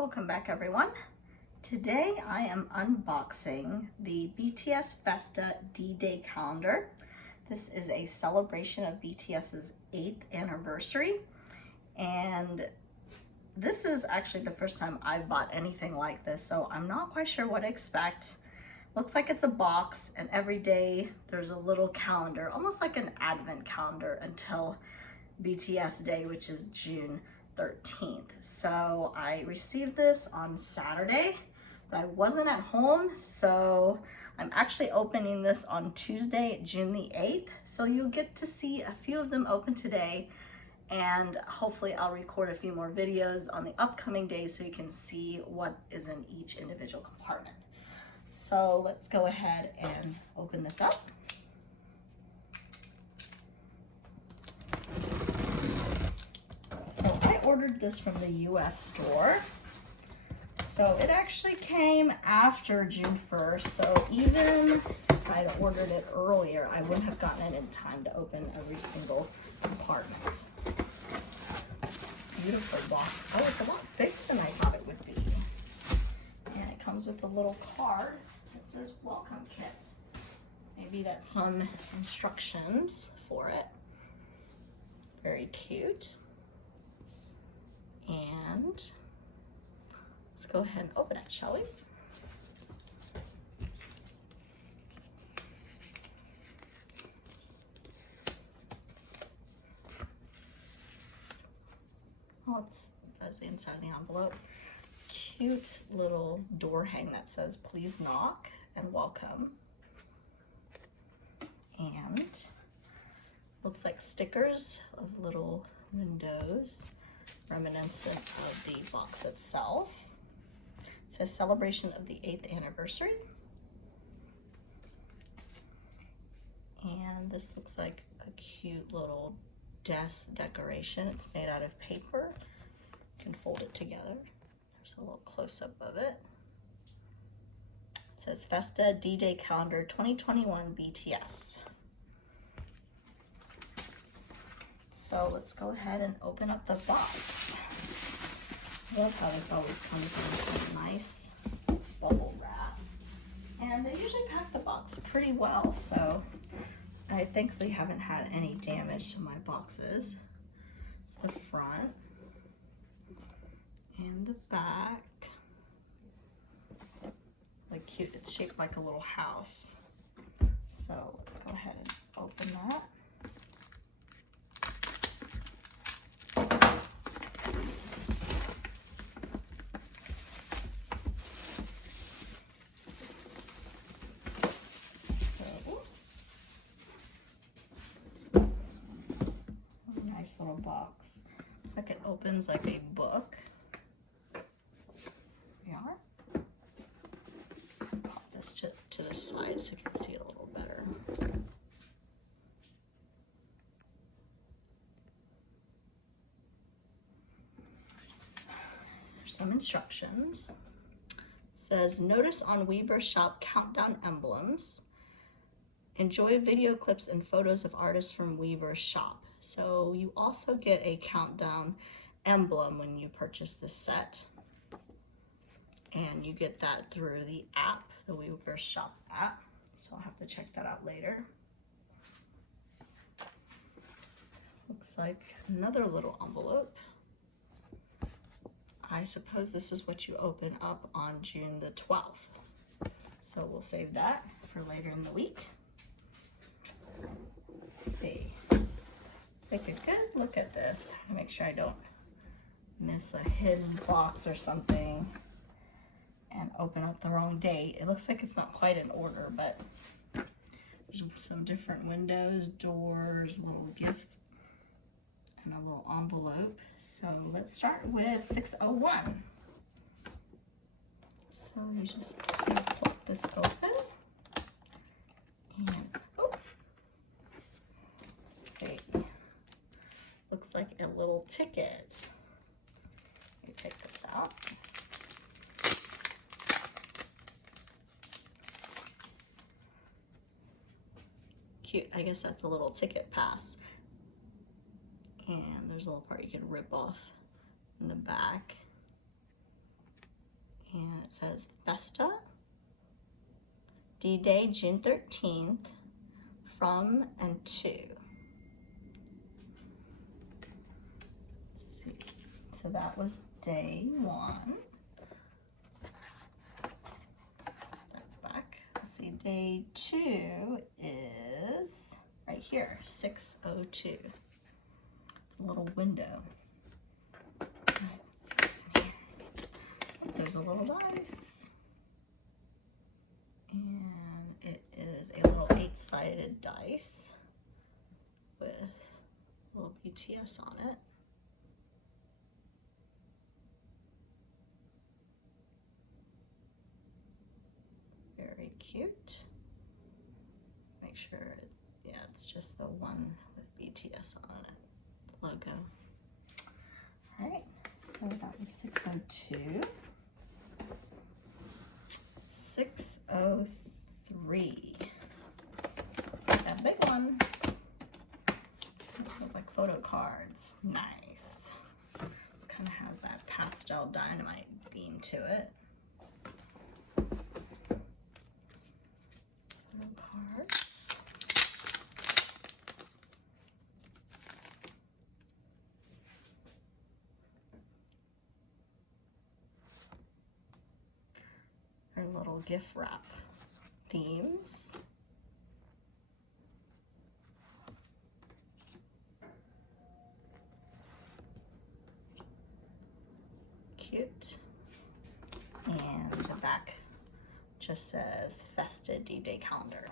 Welcome back, everyone. Today I am unboxing the BTS Festa D-Day calendar. This is a celebration of BTS's 8th anniversary, and this is actually the first time I've bought anything like this, so I'm not quite sure what to expect. Looks like it's a box, and every day there's a little calendar, almost like an advent calendar until BTS Day, which is June 13th. So I received this on Saturday, but I wasn't at home, so I'm actually opening this on Tuesday, June the 8th. So you'll get to see a few of them open today, and hopefully I'll record a few more videos on the upcoming days so you can see what is in each individual compartment. So let's go ahead and open this up. So I ordered this from the US store. So it actually came after June 1st. So even if I'd ordered it earlier, I wouldn't have gotten it in time to open every single compartment. Beautiful box. Oh, it's a lot bigger than I thought it would be. And it comes with a little card that says welcome kit. Maybe that's some instructions for it. Very cute. And let's go ahead and open it, shall we? Oh, that's the inside of the envelope. Cute little door hang that says please knock and welcome. And looks like stickers of little windows reminiscent of the box itself. It says celebration of the 8th anniversary. And this looks like a cute little desk decoration. It's made out of paper. You can fold it together. There's a little close-up of it. It says Festa D-Day Calendar 2021 BTS. So let's go ahead and open up the box. I love how this always comes in some nice bubble wrap. And they usually pack the box pretty well, so I thankfully haven't had any damage to my boxes. It's the front and the back. Like cute, it's shaped like a little house. So let's go ahead and open that. Nice little box. Looks like it opens like a book. Here we are. Pop this to the side so you can see it a little better. There's some instructions. It says notice on Weaver Shop countdown emblems. Enjoy video clips and photos of artists from Weaver Shop. So you also get a countdown emblem when you purchase this set. And you get that through the app, the Weaver Shop app. So I'll have to check that out later. Looks like another little envelope. I suppose this is what you open up on June the 12th. So we'll save that for later in the week. Let's see. Take a good look at this. Make sure I don't miss a hidden box or something and open up the wrong date. It looks like it's not quite in order, but there's some different windows, doors, little gift, and a little envelope. So let's start with 601. So you just flip this open and see. Looks like a little ticket. Let me take this out. Cute. I guess that's a little ticket pass. And there's a little part you can rip off in the back. says Festa, D-Day, June 13th, from and to. Let's see. So that was day 1. Back. Let's see, day 2 is right here, 6:02. It's a little window. Let's see what's in here. Oh, there's a little dice. And it is a little 8-sided dice with a little BTS on it. Very cute. Make sure, yeah, it's just the one with BTS on it, the logo. All right, so that was 6:02. 6:03. That big one. Look like photo cards. Nice. This kind of has that pastel dynamite theme to it. Photo cards. Our little gift wrap themes. Cute. And the back just says Festa D-Day calendar.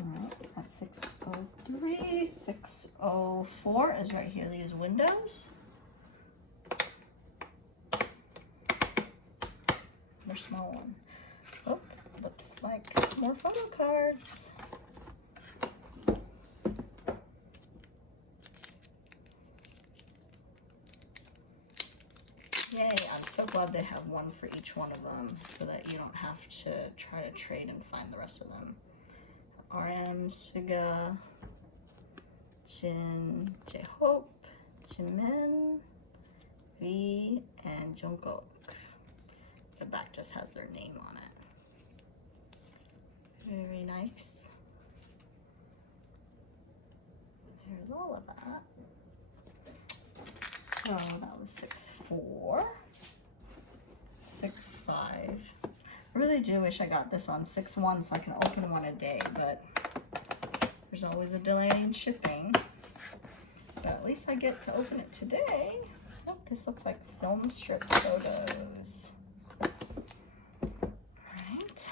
Alright, that's 6:03. 6:04 is right here, these windows. Another small one. Oh, looks like more photo cards. Yay, I'm so glad they have one for each one of them so that you don't have to try to trade and find the rest of them. RM, Suga, Jin, J-Hope, Jimin, V, and Jungkook. The back just has their name on it. Very nice. There's all of that. So that was 6:04. 6:05. I really do wish I got this on 6:1 so I can open one a day, but there's always a delay in shipping. But at least I get to open it today. Oh, this looks like film strip photos. Alright.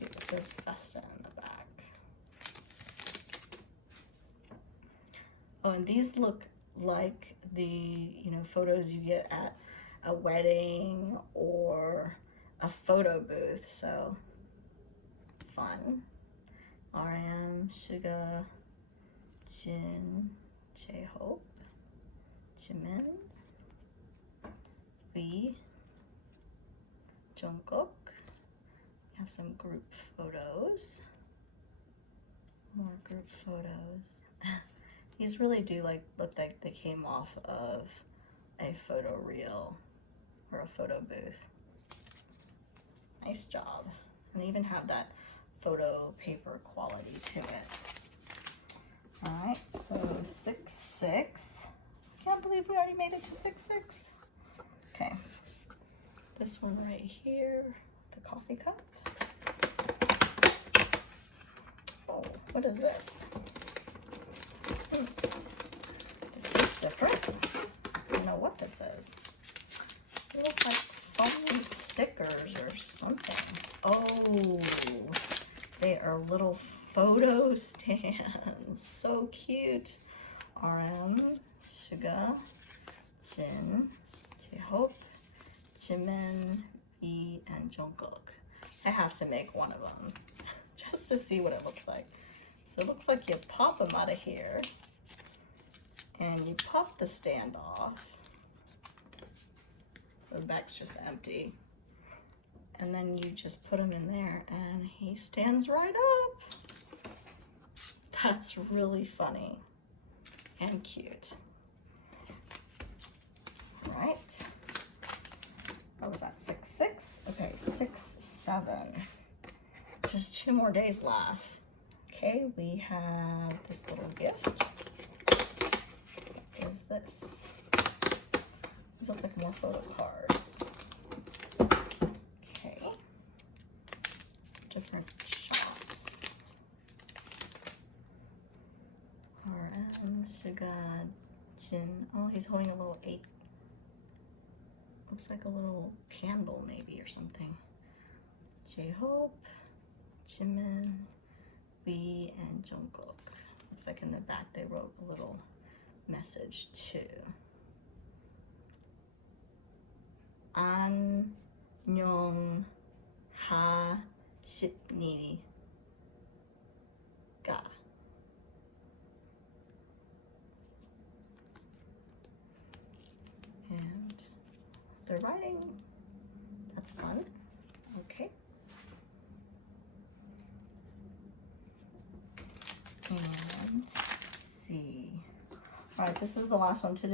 It says Festa in the back. Oh, and these look like the, photos you get at a wedding or a photo booth, so fun. RM, Suga, Jin, J-Hope, Jimin, V, Jungkook. We have some group photos. More group photos. These really do look like they came off of a photo reel or a photo booth. Nice job. And they even have that photo paper quality to it. All right, so 6:06. Can't believe we already made it to 6:06. Okay, this one right here, the coffee cup. Oh, what is this? This is different. I don't know what this is. It looks like foam stickers or something. Oh, they are little photo stands. So cute. RM, Suga, Jin, J-Hope, Jimin, V, and Jungkook. I have to make one of them just to see what it looks like. So it looks like you pop them out of here and you pop the stand off. The back's just empty. And then you just put him in there and he stands right up. That's really funny and cute. right. What was that, 6-6? Okay, 6-7. Just 2 more days left. Okay, we have this little gift. What is this? These look like more photo cards. Okay. Different shots. Oh, he's holding a little 8. Looks like a little candle maybe or something. J-Hope, Jimin, B, and Jungkook. Looks like in the back they wrote a little message too. 안녕 하십니까? And they're writing. That's fun. Okay. And let's see. All right, this is the last one for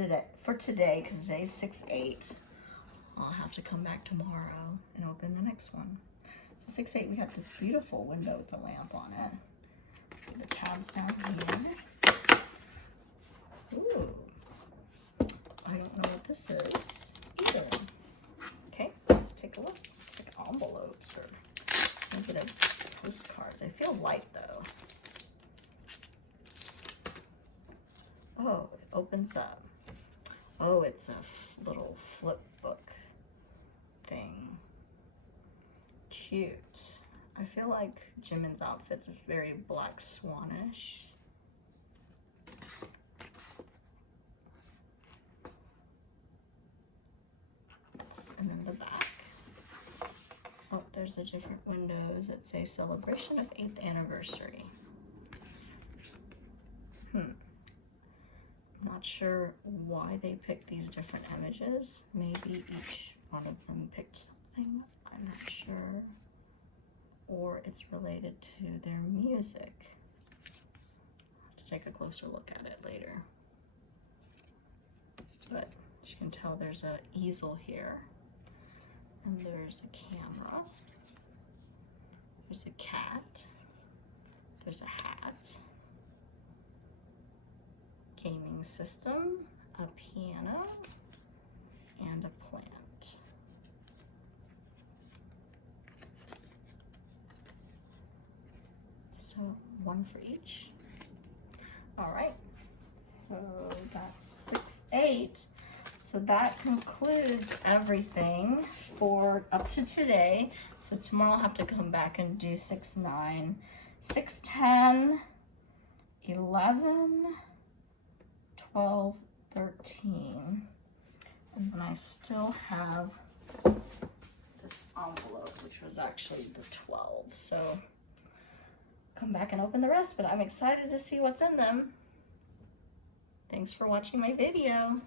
today because today's 6-8. I'll have to come back tomorrow and open the next one. So 6-8, we got this beautiful window with the lamp on it. Let's see the tabs down here. Ooh. I don't know what this is either. Okay, let's take a look. It's like envelopes or maybe a postcard. They feel light though. Oh, it opens up. Oh, it's a little flip book thing. Cute. I feel like Jimin's outfit's very Black Swanish. And then the back. Oh, there's the different windows that say celebration of 8th anniversary. Not sure why they picked these different images. Maybe each one of them picked something. I'm not sure. Or it's related to their music. I'll have to take a closer look at it later. But as you can tell, there's an easel here. And there's a camera. There's a cat. There's a hat. Gaming system, a piano, and a plant. So 1 for each. All right, so that's 6-8. So that concludes everything for up to today. So tomorrow I'll have to come back and do 6-9, 6-10, 11, 12, 13. And then I still have this envelope, which was actually the 12. So come back and open the rest, but I'm excited to see what's in them. Thanks for watching my video.